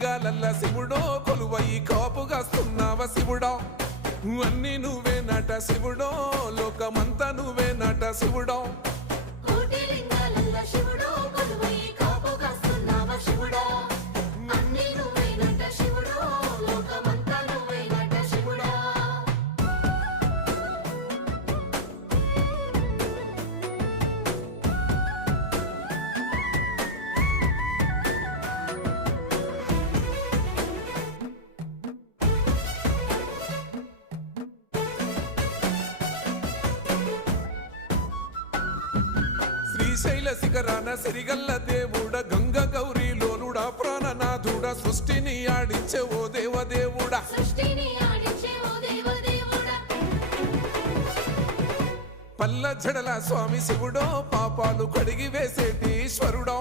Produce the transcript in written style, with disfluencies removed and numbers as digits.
లింగాలల్ల శివుడో కొలువై కాపుగాస్తున్నావ శివుడా అన్ని నువ్వే నట శివుడో లోకమంతా నువ్వే నట శివుడో శ్రీశైల శిఖరాన సిరిగల్ల దేవుడ గంగ గౌరీ లోలుడా ప్రాణనాథుడ సృష్టిని ఆడించే ఓ దేవదేవుడా పల్ల జడల స్వామి శివుడో పాపాలు కడిగి వేసేటి ఈశ్వరుడో